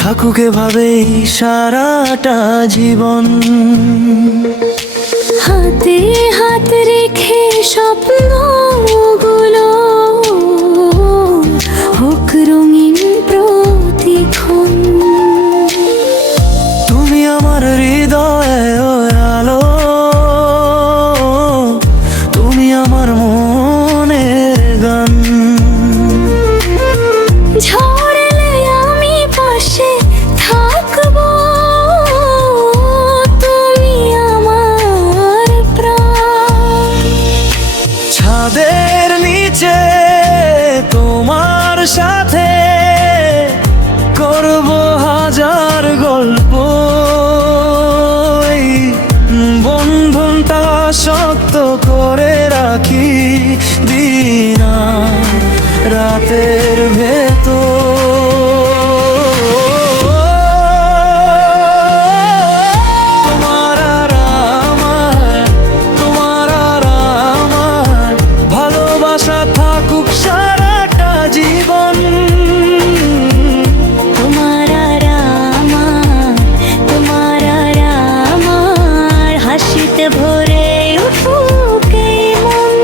থাকুক এভাবেই সারাটা জীবন। হাতে হাত রেখে স্বপ্নগুলো হোক রঙিন প্রতিক্ষণ। তুমি আমার হৃদয়ের আলো, তুমি আমার মনের গান। ঝড় এলে আমি পাশে থাকবো, তুমি আমার প্রাণ। ছাদের নিচে তোমার সাথে করব হাজার গল্প, এই বন্ধনটা শক্ত করে রাখি দিন আর রাতের ভেতর। তোমার আর আমার, তোমার আর আমার ভালোবাসা থাকুক সারাটা জীবন। তোমার আর আমার, তোমার আর আমার হাসিতে ভরে উঠুক এই মন।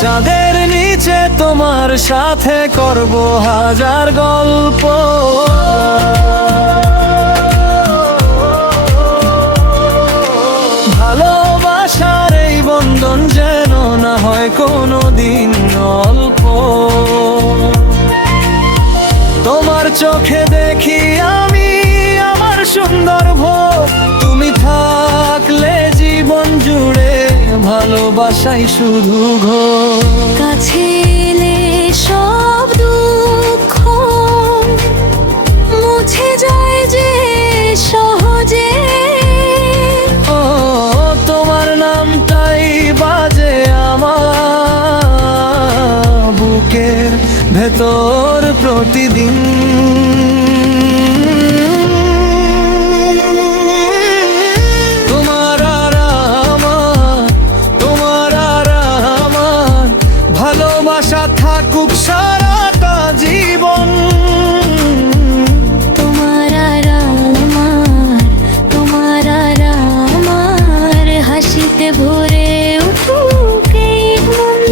চাঁদের নিচে তোমার সাথে করব হাজার গল্প, ভালোবাসার এই বন্ধন যেন না হয় কোনোদিন অল্প। তোমার চোখে দেখি আমি আমার সুন্দর ভোর, তুমি থাকলে জীবন জুড়ে ভালোবাসাই শুধু ঘোর। কাছে এলে সব দুঃখ মুছে যায় যে সহজে। ও তোমার নামটাই বাজে আমার বুকের ভেতর প্রতিদিন। তোমার আর আমার, তোমার আর আমার ভালোবাসা থাকুক সারাটা জীবন। তোমার আর আমার, তোমার আর আমার হাসিতে ভরে উঠুক এই মন।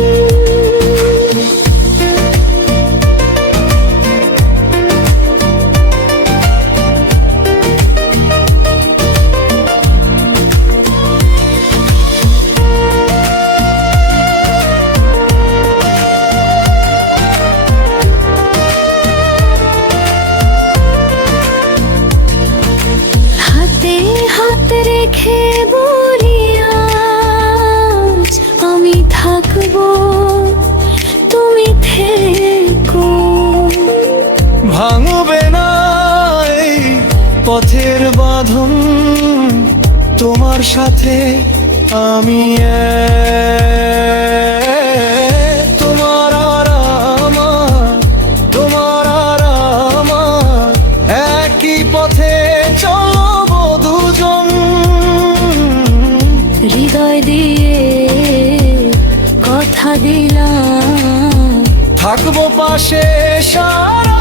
হাতে হাত রেখে বলি আজ আমি থাকবো, তুমি থেকো। ভাঙবে না এই পথের বাঁধন, তোমার সাথে আমি তোমার আর আমার, তোমার আর আমার একই পথে চলবো দুজন। হৃদয় দিয়ে কথা দিলাম, থাকবো পাশে সারা